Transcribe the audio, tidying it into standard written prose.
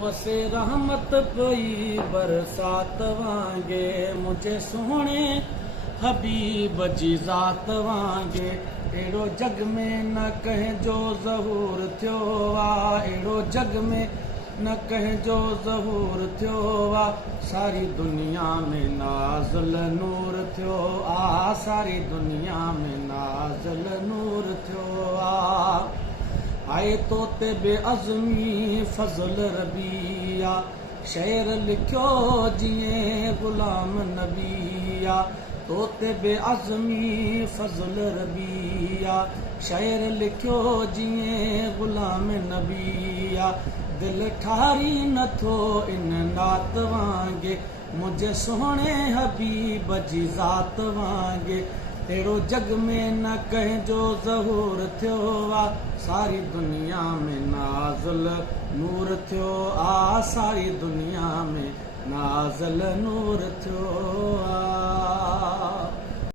वसे रहमत पई बरसात वांगे मुझे सोने हबीब जी ज़ात वांगे। अहिड़ो जग में न कंहिंजो ज़हूर थियो आ, अहिड़ो जग में न कंहिंजो ज़हूर थियो आ। सारी दुनिया में नाज़िल नूर थियो आ, सारी दुनिया में नाज़िल नूर थियो आ। आए तो ते बेअज़मी फज़ल रबिया, शेर लिखियो जीअं ग़ुलाम नबिया। तो ते बेअज़मी फज़ल रबिया, शेर लिखियो जीअं ग़ुलाम नबिया। दिल ठारी नथो इन नात वांगे मुझे सोहणे हबीब जी ज़ात वांगे। अहिड़ो जग में न कंहिंजो ज़हूर थियो आ, सारी दुनिया में नाज़िल नूर थियो आ, सारी दुनिया में नाज़िल नूर थियो